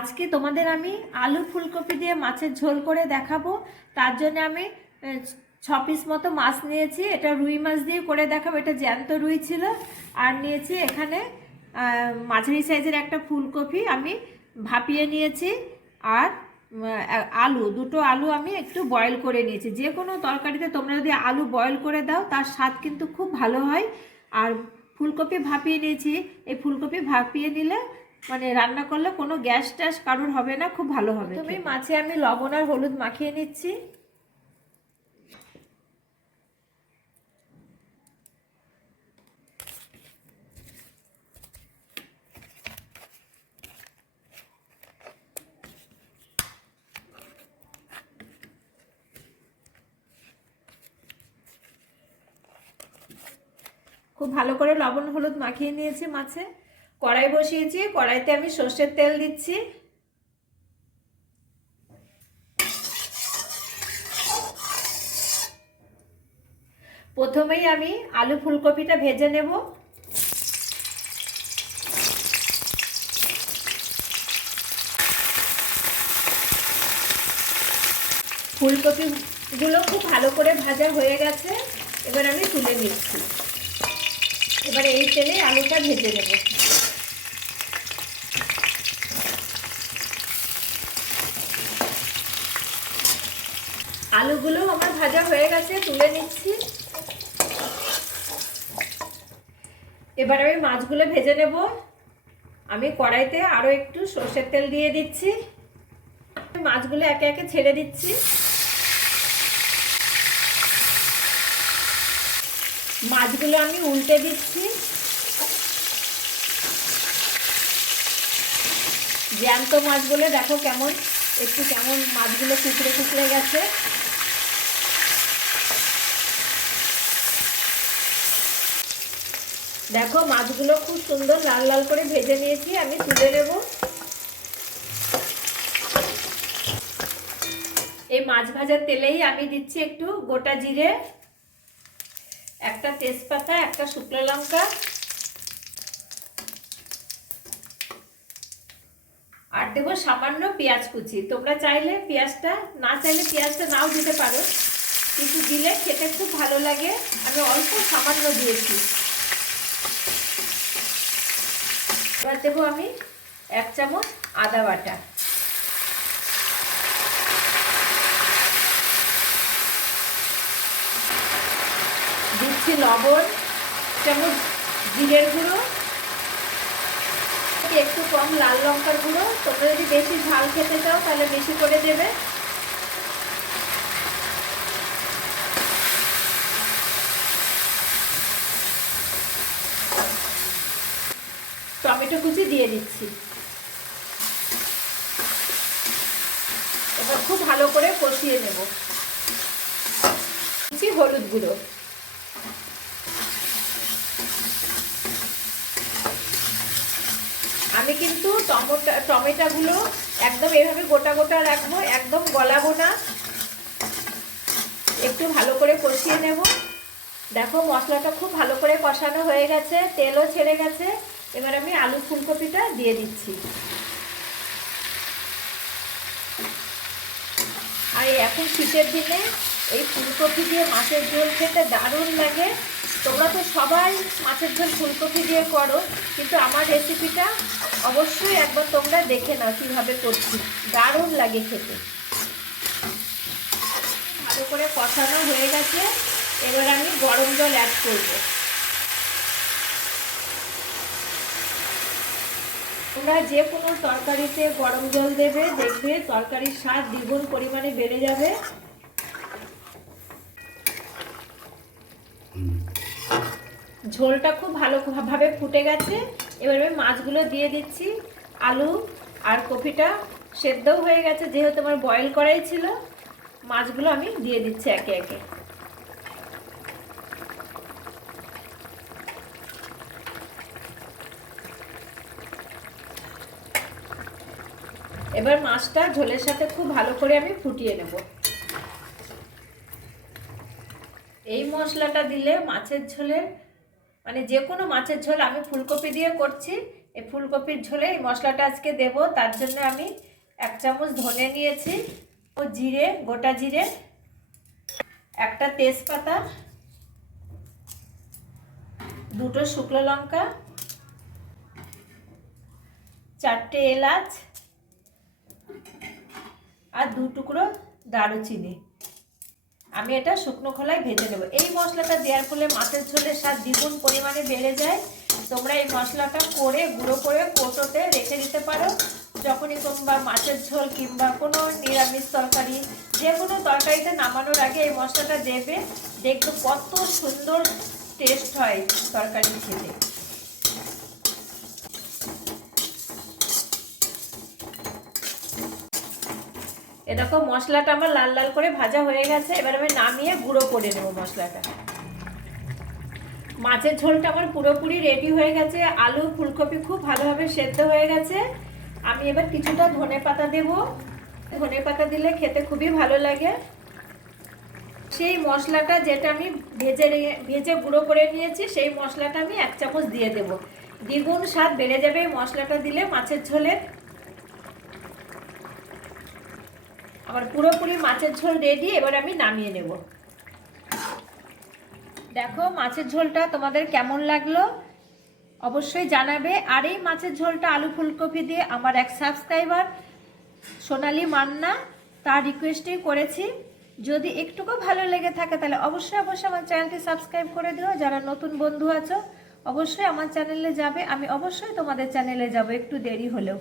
আজকে তোমাদের আমি আলু ফুলকপি দিয়ে মাছের ঝোল করে দেখাবো। তার জন্য আমি ছ পিস মতো মাছ নিয়েছি। এটা রুই মাছ দিয়ে করে দেখাবো। এটা জ্যান্ত রুই ছিল। আর নিয়েছি এখানে মাঝারি সাইজের একটা ফুলকপি আমি ভাপিয়ে নিয়েছি। আর আলু, দুটো আলু আমি একটু বয়েল করে নিয়েছি। যে কোনো তরকারিতে তোমরা যদি আলু বয়েল করে দাও, তার স্বাদ কিন্তু খুব ভালো হয়। আর ফুলকপি ভাপিয়ে নিয়েছি। এই ফুলকপি ভাপিয়ে নিলে মানে রান্না করলে কোনো গ্যাস ট্যাস কারোর হবে না খুব ভালো হবে তুমি মাছে আমি লবণ আর হলুদ মাখিয়ে নিচ্ছি। খুব ভালো করে লবণ হলুদ মাখিয়ে নিয়েছি মাছে। কড়াই বসিয়েছি, কড়াইতে আমি সর্ষের তেল দিচ্ছি। প্রথমেই আমি আলু ফুলকপিটা ভেজে নেব। ফুলকপিগুলো খুব ভালো করে ভাজা হয়ে গেছে, এবার আমি তুলে নিচ্ছি। এবার এই তেলে আলুটা ভেজে নেব। আলুগুলো আমার ভাজা হয়ে গেছে, তুলে নিচ্ছি। এবার আমি মাছগুলো ভেজে নেব। আমি কড়াইতে আরও একটু সর্ষের তেল দিয়ে দিচ্ছি। মাছগুলো একে একে ছেড়ে দিচ্ছি। মাছগুলো আমি উল্টে দিচ্ছি। জ্যান্ত মাছগুলো দেখো কেমন একটু কেমন মাছগুলো কুকড়ে কুকড়ে গেছে। দেখো, মাছগুলো খুব সুন্দর লাল লাল করে ভেজে নিয়েছি, আমি তুলে নেব। এই মাছ ভাজার তেলেই আমি দিচ্ছি একটু গোটা জিরে, একটা তেজপাতা, একটা শুকনো লঙ্কা। আর দেবো সামান্য পেঁয়াজ কুচি। তোমরা চাইলে পেঁয়াজটা, না চাইলে পেঁয়াজটা নাও দিতে পারো। কিন্তু দিলে খেতে খুব ভালো লাগে। আমি অল্প সামান্য দিয়েছি। এবার দেবো আমি এক চামচ আদা বাটা। দিচ্ছি লবণ, চামচ জিরের গুঁড়ো। একটু কম লাল লঙ্কার গুঁড়ো, তোমরা যদি বেশি ঝাল খেতে চাও, তাহলে বেশি করে দেবে। টমেটো কুচি দিয়ে দিচ্ছি। এবার খুব ভালো করে কষিয়ে নেব। হলুদ গুঁড়ো। আমি কিন্তু টমেটা, টমেটোগুলো একদম এভাবে গোটা গোটা রাখব, একদম গলাবো না। একটু ভালো করে কষিয়ে নেব। দেখো মশলাটা খুব ভালো করে কষানো হয়ে গেছে, তেলও ছেড়ে গেছে। এবার আমি আলু ফুলকপিটা দিয়ে দিচ্ছি। আর এখন শীতের দিনে এই ফুলকপি দিয়ে মাছের ঝোল খেতে দারুণ লাগে। তোমরা তো সবাই মাছের ঝোল ফুলকপি দিয়ে করো, কিন্তু আমার রেসিপিটা অবশ্যই একবার তোমরা দেখে নাও কীভাবে করছি। দারুণ লাগে খেতে। ভালো করে কষানো হয়ে গেছে। এবার আমি গরম জল অ্যাড করব। তোমরা যে কোনো তরকারিতে গরম জল দেবে, দেখবে তরকারির স্বাদ দ্বিগুণ পরিমাণে বেড়ে যাবে। ঝোলটা খুব ভালোভাবে ফুটে গেছে। এবার আমি মাছগুলো দিয়ে দিচ্ছি, আলু আর কপিটা সেদ্ধও হয়ে গেছে, যেহেতু আমার বয়েল করাই ছিল। মাছগুলো আমি দিয়ে দিচ্ছি একে একে। এবার মাছটা ঝোলের সাথে খুব ভালো করে আমি ফুটিয়ে নেব। এই মশলাটা দিলে মাছের ঝোলের মানে যে কোনো মাছের ঝোল আমি ফুলকপি দিয়ে করছি। এই ফুলকপির ঝোলে এই মশলাটা আজকে দেব, তার জন্য আমি এক চামচ ধনে নিয়েছি ও জিরে, গোটা জিরে, একটা তেজপাতা, দুটো শুকনো লঙ্কা, চারটে এলাচ আর দু টুকরো দারুচিনি। আমি এটা শুকনো খোলায় ভেজে নেব। এই মশলাটা দেওয়ার ফলে মাছের ঝোলের স্বাদ দ্বিগুণ পরিমাণে বেড়ে যায়। তোমরা এই মশলাটা করে, গুঁড়ো করে কৌটোতে রেখে দিতে পারো। যখনই তোমরা মাছের ঝোল কিংবা কোনো নিরামিষ তরকারি, যে কোনো তরকারিতে নামানোর আগে এই মশলাটা দেবে। দেখবে কত সুন্দর টেস্ট হয় তরকারি খেতে। এরকম মশলাটা আমার লাল লাল করে ভাজা হয়ে গেছে, এবার আমি নামিয়ে গুঁড়ো করে নেব মশলাটা। মাছের ঝোলটা আমার পুরোপুরি রেডি হয়ে গেছে, আলু ফুলকপি খুব ভালোভাবে সেদ্ধ হয়ে গেছে। আমি এবার কিছুটা ধনে পাতা দেব। ধনে পাতা দিলে খেতে খুবই ভালো লাগে। সেই মশলাটা যেটা আমি ভেজে ভেজে গুঁড়ো করে নিয়েছি, সেই মশলাটা আমি এক চামচ দিয়ে দেব। দ্বিগুণ স্বাদ বেড়ে যাবে মশলাটা দিলে মাছের ঝোলের আমার পুরোপুরি মাছের ঝোল রেডি এবার আমি নামিয়ে নেব। দেখো মাছের ঝোলটা তোমাদের কেমন লাগল? অবশ্যই জানাবে। আর এই মাছের ঝোলটা আলু ফুলকপি দিয়ে আমার এক সাবস্ক্রাইবার সোনালি মান্না, তার রিকোয়েস্টেই করেছি। যদি একটুকু ভালো লেগে থাকে, তাহলে অবশ্যই অবশ্যই আমার চ্যানেলটি সাবস্ক্রাইব করে দিও। যারা নতুন বন্ধু আছো, অবশ্যই আমার চ্যানেলে যাবে। আমি অবশ্যই তোমাদের চ্যানেলে যাব, একটু দেরি হলেও।